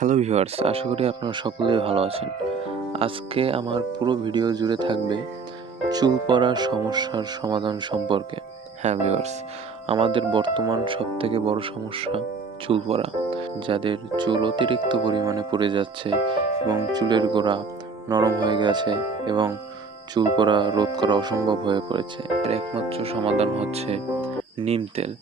Hello viewers আশা করি আপনারা সকলেই ভালো আছেন। আজকে আমার পুরো ভিডিও জুড়ে থাকবে চুল পড়ার সমস্যার সমাধান সম্পর্কে। হ্যাঁ ভিউয়ার্স আমাদের বর্তমান সবথেকে বড় সমস্যা চুল পড়া, যাদের চুল অতিরিক্ত পরিমাণে পড়ে যাচ্ছে এবং চুলের গোড়া নরম হয়ে গেছে এবং চুল পড়া রোধ করা অসম্ভব হয়ে পড়েছে। এর একমাত্র সমাধান হচ্ছে নিম তেল।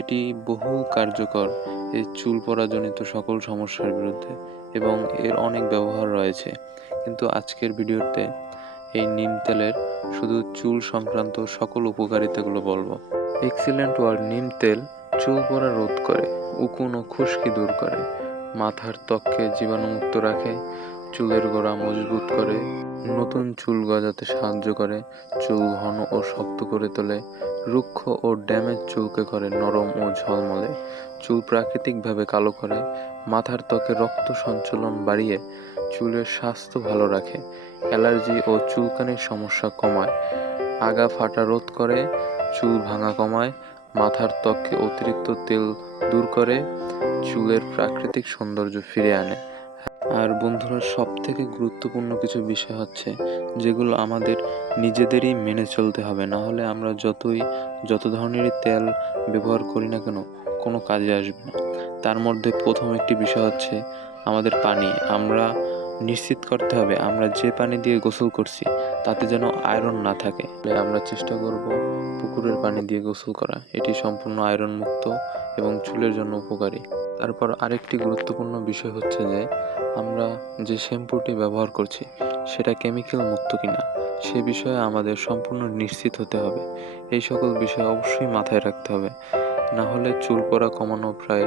এটি বহু কার্যকর এই চুল পড়াজনিত সকল সমস্যার বিরুদ্ধে এবং এর অনেক ব্যবহার রয়েছে। কিন্তু আজকের ভিডিওতে এই নিম তেলের শুধু চুল সংক্রান্ত সকল উপকারিতাগুলো বলব। এক্সিলেন্ট ওয়ার্ড নিম তেল চুল পড়া রোধ করে, উকুন ও খুশকি দূর করে, মাথার ত্বককে জীবাণুমুক্ত রাখে চুলের গোড়া মজবুত করে, নতুন চুল গজাতে সাহায্য করে, চুল ঘন ও শক্ত করে তোলে, রুক্ষ ও ড্যামেজ চুলকে করে নরম ও ঝলমলে, চুল প্রাকৃতিকভাবে কালো করে, মাথার ত্বকে রক্ত সঞ্চালন বাড়িয়ে চুলের স্বাস্থ্য ভালো রাখে, অ্যালার্জি ও চুলকানির সমস্যা কমায়, আগা ফাটা রোধ করে, চুল ভাঙা কমায়, মাথার ত্বককে অতিরিক্ত তেল দূর করে, চুলের প্রাকৃতিক সৌন্দর্য ফিরে আনে। আর বন্ধুরা সব থেকে গুরুত্বপূর্ণ কিছু বিষয় হচ্ছে যেগুলো আমাদের নিজেদেরই মেনে চলতে হবে। না হলে আমরা যতই, যত ধরনেরই তেল ব্যবহার করি না কেন, কোনো কাজে আসবে না। তার মধ্যে প্রথম একটি বিষয় হচ্ছে আমাদের পানি। আমরা নিশ্চিত করতে হবে আমরা যে পানি দিয়ে গোসল করছি, তাতে যেন আয়রন না থাকে। আমরা চেষ্টা করব পুকুরের পানি দিয়ে গোসল করা। এটি সম্পূর্ণ আয়রন মুক্ত এবং চুলের জন্য উপকারী। তারপর আরেকটি গুরুত্বপূর্ণ বিষয় হচ্ছে যে, আমরা যে শ্যাম্পুটি ব্যবহার করছি, সেটা কেমিক্যাল মুক্ত কিনা, সে বিষয়ে আমাদের সম্পূর্ণ নিশ্চিত হতে হবে। এই সকল বিষয় অবশ্যই মাথায় রাখতে হবে। না হলে চুল পড়া কমানো প্রায়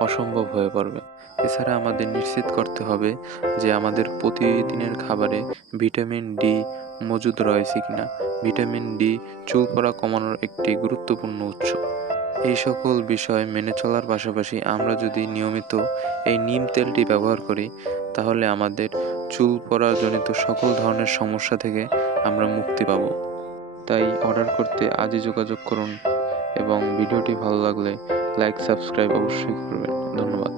অসম্ভব হয়ে পড়বে। এছাড়া আমাদের নিশ্চিত করতে হবে যে আমাদের প্রতিদিনের খাবারে ভিটামিন ডি মজুদ রয়েছে কিনা। ভিটামিন ডি চুল পড়া কমানোর একটি গুরুত্বপূর্ণ উৎস। এই সকল বিষয় মেনে চলার পাশাপাশি আমরা যদি নিয়মিত এই নিম তেলটি ব্যবহার করি, তাহলে আমাদের চুল পড়া জনিত সকল ধরনের সমস্যা থেকে আমরা মুক্তি পাব। তাই অর্ডার করতে আজই যোগাযোগ করুন এবং ভিডিওটি ভালো লাগলে লাইক সাবস্ক্রাইব অবশ্যই করবেন। ধন্যবাদ।